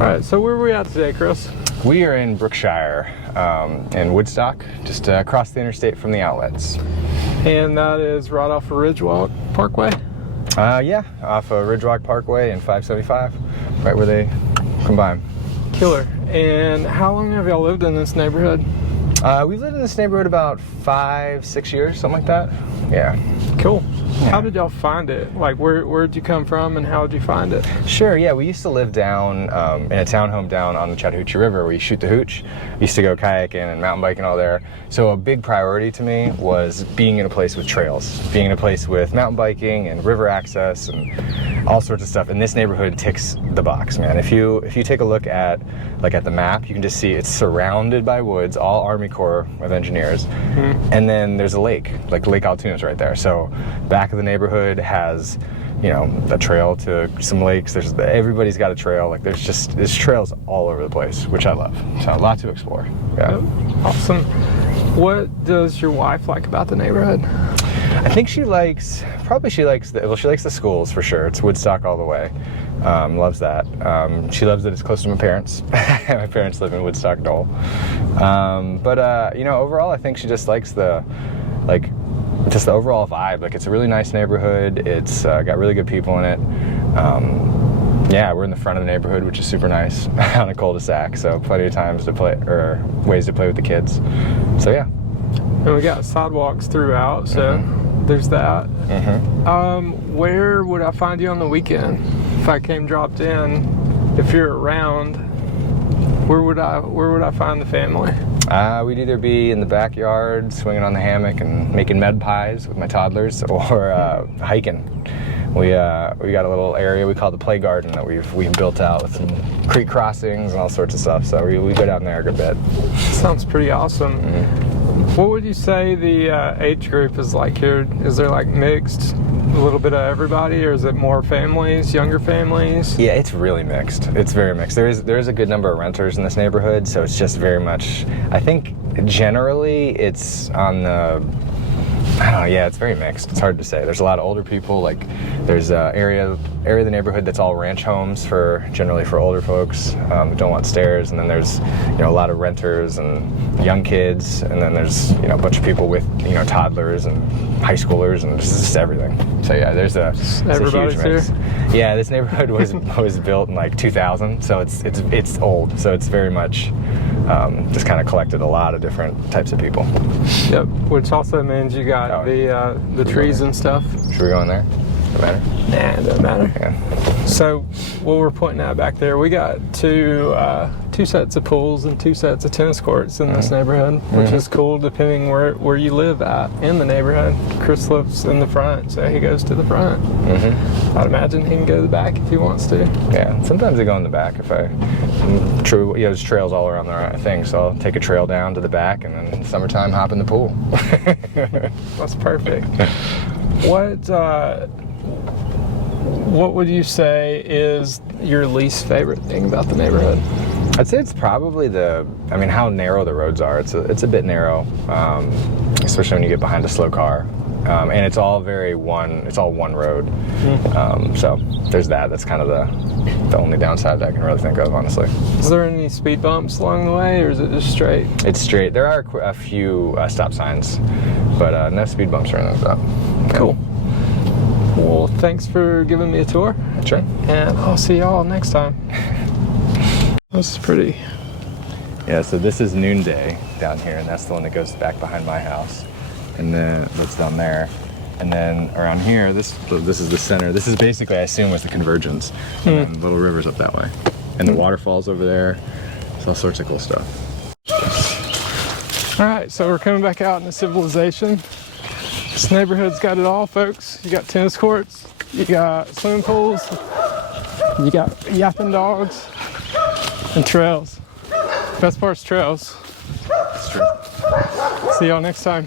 All right, so where are we at today, Chris? We are in Brookshire, in Woodstock, just across the interstate from the outlets. And that is right off of Ridgewalk Parkway? Yeah, off of Ridgewalk Parkway and 575, right where they combine. Killer. And how long have y'all lived in this neighborhood? We've lived in this neighborhood about 5-6 years, something like that. Yeah. Cool. Yeah. How did y'all find it? Like, where'd you come from and how did you find it? Sure, yeah, we used to live down in a townhome down on the Chattahoochee River where you shoot the hooch. We used to go kayaking and mountain biking all there. So a big priority to me was being in a place with trails, being in a place with mountain biking and river access and all sorts of stuff. And this neighborhood ticks the box, man. If you take a look at the map, you can just see it's surrounded by woods, all Army Corps of Engineers. Mm-hmm. And then there's a lake, like Lake Altoona's right there. So back of the neighborhood has, you know, a trail to some lakes. Everybody's got a trail. Like there's trails all over the place, which I love. So a lot to explore. Yeah. Awesome. What does your wife like about the neighborhood? I think she likes the schools for sure. It's Woodstock all the way. Loves that. She loves that it's close to my parents. My parents live in Woodstock, Dole. But you know, overall, I think she just likes the overall vibe. Like, it's a really nice neighborhood. It's got really good people in it. Yeah, we're in the front of the neighborhood, which is super nice on a cul-de-sac. So plenty of times to play, or ways to play with the kids. So yeah. And we got sidewalks throughout, so there's that. Where would I find you on the weekend if I came dropped in? If you're around, where would I find the family? We'd either be in the backyard swinging on the hammock and making med pies with my toddlers, or hiking. We got a little area we call the play garden that we've built out with some creek crossings and all sorts of stuff. So we go down there a good bit. Sounds pretty awesome. What would you say the age group is like here? Is there like mixed, a little bit of everybody, or is it more families, younger families? Yeah, it's really mixed. It's very mixed. There is a good number of renters in this neighborhood, so it's just very much, I think generally it's on the, I don't know, yeah, it's very mixed. It's hard to say. There's a lot of older people. Like, there's an area of the neighborhood that's all ranch homes generally for older folks who don't want stairs. And then there's, you know, a lot of renters and young kids. And then there's, you know, a bunch of people with, you know, toddlers and high schoolers and just everything. So yeah, there's a huge mix. Yeah, this neighborhood was built in like 2000, so it's old. So it's very much just kind of collected a lot of different types of people. Yep, which also means you got the trees and stuff. Should we go in there? Doesn't matter? Nah, it doesn't matter. Yeah. So what we're pointing at back there, we got two sets of pools and 2 sets of tennis courts in this neighborhood, which is cool depending where you live at in the neighborhood. Chris lives in the front, so he goes to the front. I'd imagine he can go to the back if he wants to. Yeah, sometimes I go in the back if there's trails all around the thing, so I'll take a trail down to the back and then summertime hop in the pool. That's perfect. What would you say is your least favorite thing about the neighborhood? I'd say it's probably how narrow the roads are. It's a bit narrow, especially when you get behind a slow car. And it's all one road. So there's that. That's kind of the only downside that I can really think of, honestly. Is there any speed bumps along the way, or is it just straight? It's straight. There are a few stop signs, but no speed bumps or anything like that. Cool. Well, thanks for giving me a tour. Sure. And I'll see y'all next time. This is pretty. Yeah, so this is Noonday down here, and that's the one that goes back behind my house. And then that's down there. And then around here, this is the center. This is basically, I assume, was the convergence. And then Little River's up that way. And the waterfall's over there. It's all sorts of cool stuff. All right, so we're coming back out into civilization. This neighborhood's got it all, folks. You got tennis courts, you got swimming pools, you got yapping dogs, and trails. Best part's trails. It's true. See y'all next time.